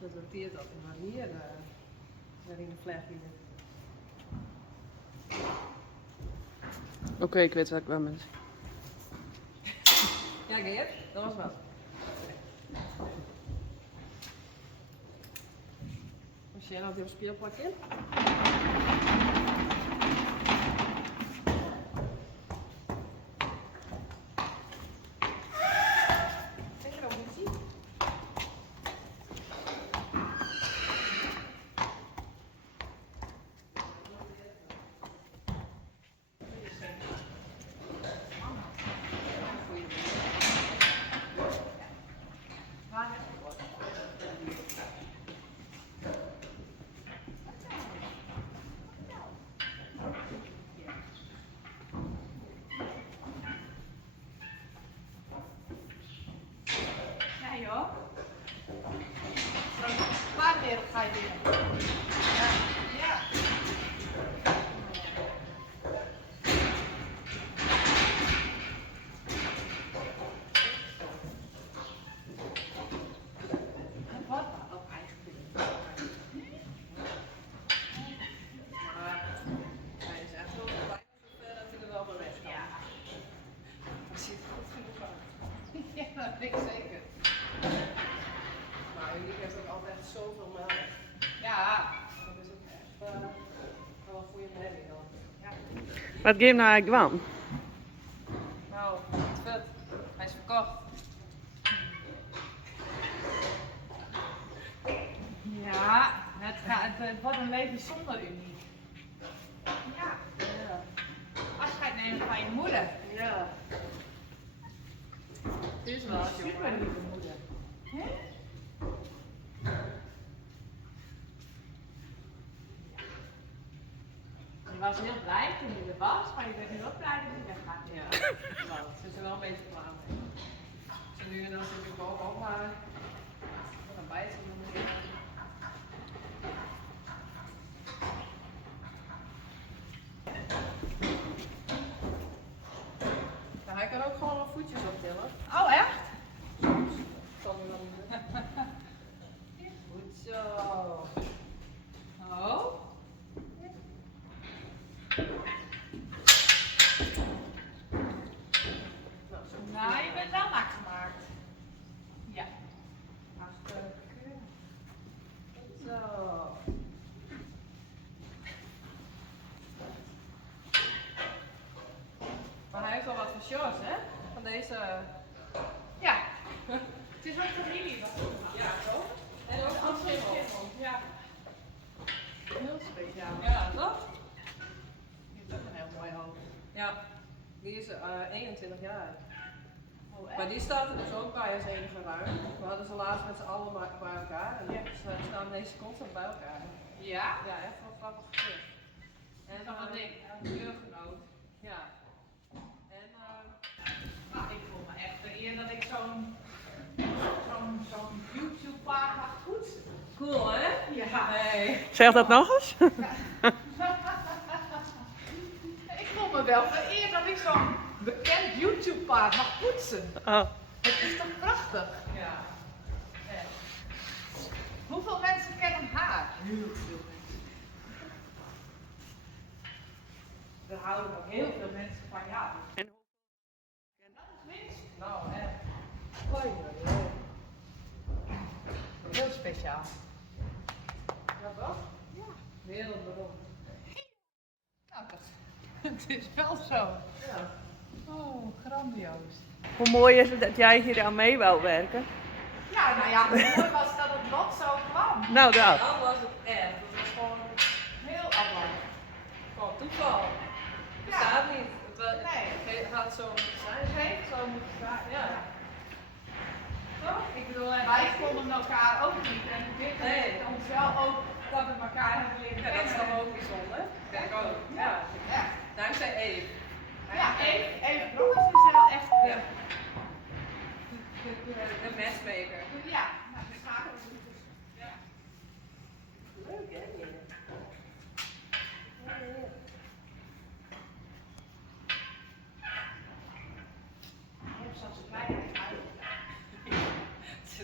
Dat roteert altijd maar hier, daar in de vleg hier. Oké, ik weet waar ik wel ben. Ja, Geert, dat was wat. Als jij nou weer op speelplak in? Paardenwereld ga je weer. Ja. Wat dat eigenlijk? Maar hij is echt wel bijna zover dat hij er wel bij weg kan. Ja. Dat zit goed genoeg aan. Ja, dat weet ik zeker. Maar jullie heeft ook altijd zoveel melk. Ja, dat is ook echt wel een goede merrie dan. Ja. Wat geef nou eigenlijk wel? Nou, het vet. Hij is verkocht. Ja, het wordt een leven zonder u niet. Ja, Ja. afscheid nemen van je moeder. Ja. Het is wel Super jongen. lieve moeder. Hè? Je was heel blij toen je er was, maar je bent nu ook blij dat je weggaat. Ja, nou, ze is er wel een beetje klaar mee. Ze nu en dan zit ik bovenop haar. Dan bijt ze nog een keer. Nou, hij kan ook gewoon wat voetjes optillen. Oh, echt? Zal nu wel niet doen. Goed zo. Oh? Nou, zo. Nou, je bent wel maakt gemaakt. Ja. Hartstikke. Goed zo. Maar hij heeft al wat van shorts, hè? Van deze. Ja. Het is ook familie. Ja, toch? En ook van schimmel. Ja. Heel speciaal. Ja, toch? Je hebt ook een heel mooi hoofd. Ja, die is 21 jaar. Oh, echt? Maar die staat er dus ook bij als enige ruim. We hadden ze laatst met z'n allen bij elkaar. En ze staan deze constant bij elkaar. Ja? Ja, echt wel grappig gezicht. En Dat wat ik, een deurgenoot. ja. En Nou, ik voel me echt vereerd dat ik zo'n YouTube-paard mag poetsen. cool, hè? Ja. Hey. Zeg dat nog eens? Ik voel me wel vereerd dat ik zo'n bekend YouTube-paard mag poetsen. Oh. Het is toch prachtig? Ja. Echt. Hoeveel mensen kennen haar? Heel veel mensen. Er houden ook heel veel mensen van jou. En Dat is winst. Nou, echt. Hoi, hoi. Heel speciaal. Ja, toch? Ja. Wereldberoemd. Nou, het is wel zo. Ja. Oh, grandioos. hoe mooi is het dat jij hier aan mee wou werken? Ja, nou ja, hoe mooi was dat het lot zo kwam. Nou, dat. Dan was het echt. Het was gewoon, Heel apart. gewoon toeval. Het Ja. bestaat niet. Nee. Het gaat zo moeten zijn. Het heeft zo moeten zijn. Ja. Toch? Ik bedoel, en wij vonden elkaar ook niet. En dit Nee. heeft ons wel ook dat we elkaar hebben leren Ja, dat is kennen. dan ook bijzonder. Denk ik ook. Ja. Echt. Dankzij Eve. Ja, even Broers is wel echt. Ja.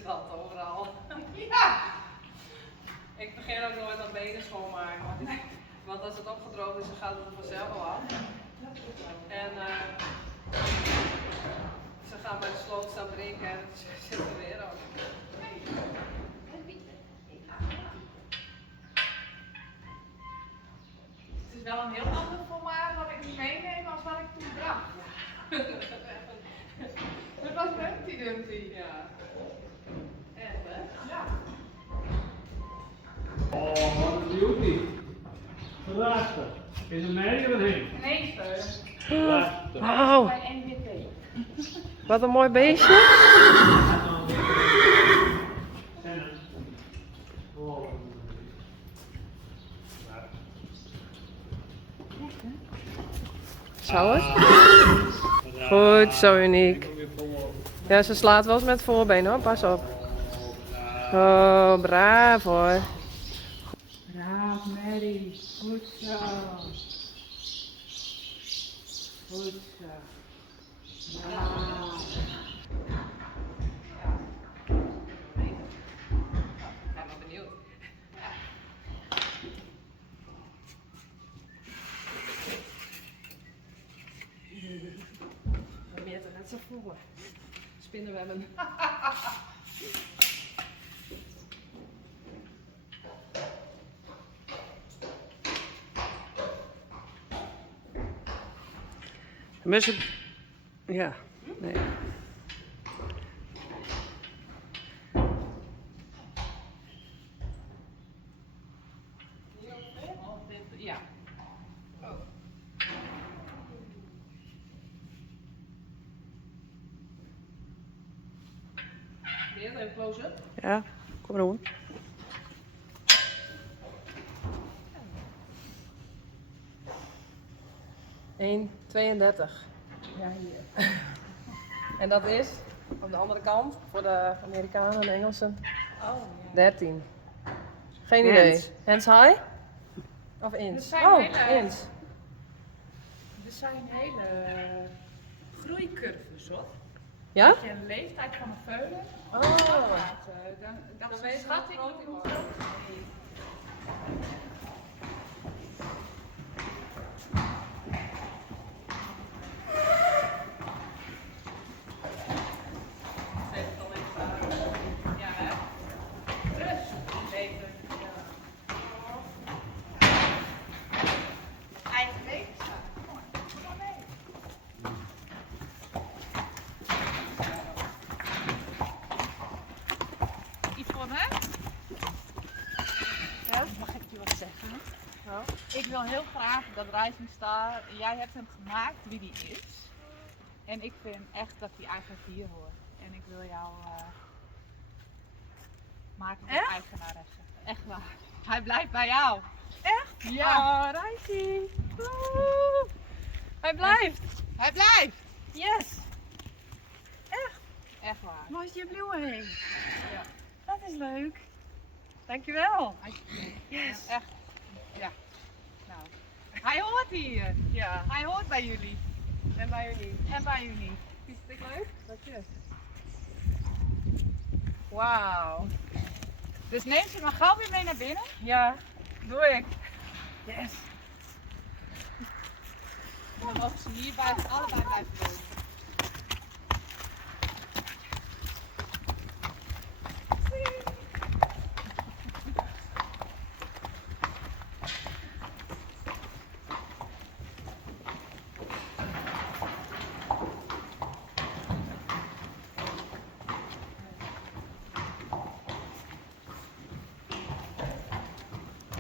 zit altijd overal. Ja. Ik begin ook nooit aan benen schoonmaken. Want als het opgedroogd is, dan gaat het er vanzelf al af. En ze gaan bij de sloot staan drinken en het zit er weer op. Het is wel een heel ander formaat wat ik meeneem als wat ik toen bracht. Dat was Humpty Dumpty. Ja. Echt hè? Ja. Oh, wat een beauty. De laatste. Is het mij of heen? Nee, steun. De laatste. Wauw, Bij NWT. wat een mooi beestje. Senna. Oh, wat een Zou het? Goed, zo uniek. Ja, ze slaat wel eens met het voorbeen hoor, pas op. Oh, braaf hoor. Braaf, Mary. Goed zo. Goed zo. Braaf. Ik ben wel benieuwd. We meten net zo voor. Spinnenwebben. Mussen. Ja, nee. Ja. Weer even close-up. Ja, kom maar doen. Ja, 32. Ja, hier. En dat is op de andere kant voor de Amerikanen en Engelsen Oh, ja. 13. Geen Hands. idee. Hands high? Of Dat inch? zijn Oh, hele- inch. Er zijn hele groeicurves hoor. Ja? Als je een leeftijd van een veulen Oh. afgaat, dan Dan is weet een je schatting hoe groot die hoe wordt. groot hij is. Zet het al even aan. Ja, hè? Dus, beter. Eigen leeftijd. Kom maar mee. Yvonne? Ja, mag ik je wat zeggen? Nou, Ik wil heel graag dat Rising Star, jij hebt hem gemaakt wie die is. En ik vind echt dat hij eigenlijk hier hoort. En ik wil jou maken tot eigenaresse. Echt waar. Hij blijft bij jou. Echt? Ja. Oh, Rijsie. Woe. Hij blijft. Hij blijft. Yes. Echt waar. Waar is je bloemen heen? Ja. Dat is leuk. Dankjewel. Yes. Echt. Ja. Nou. Hij hoort hier. Ja, Hij hoort bij jullie. en bij jullie. En bij jullie. Is het leuk? Dank je. Wauw. Dus neem ze maar gauw weer mee naar binnen. Ja, doe ik. Yes. En dan mogen ze hier allebei blijven wonen.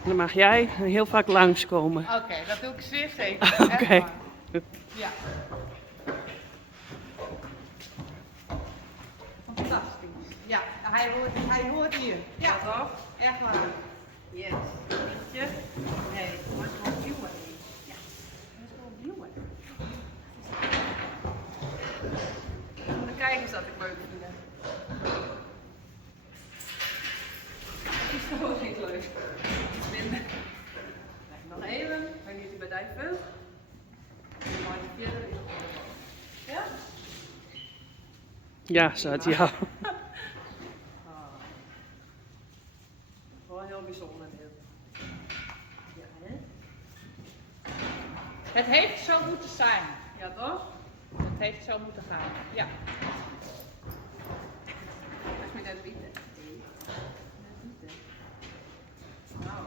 Dan mag jij heel vaak langskomen. Oké, dat doe ik zeer zeker. Oké. Echt waar. Ja. Fantastisch. Ja, hij hoort hier. Ja, toch? Echt waar. yes. Eentje. Nee, maar gewoon duwen. Ja, dat is gewoon duwen. De kijkers dat ik leuk vind. Dat is gewoon niet leuk. Iets minder. Kijk, nog even. Ik weet niet of je bij die veel. Maar verder is het wel. Ja? Ja, zat ja. heeft zo moeten zijn. Ja, toch? Het heeft zo moeten gaan. Ja. Dat is met dat witte. Nou.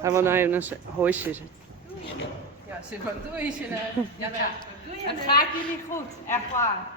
Hij wil nou even een huisje zitten. Ja, ze wat doe je? Ja, doe je? Het gaat jullie goed, echt waar.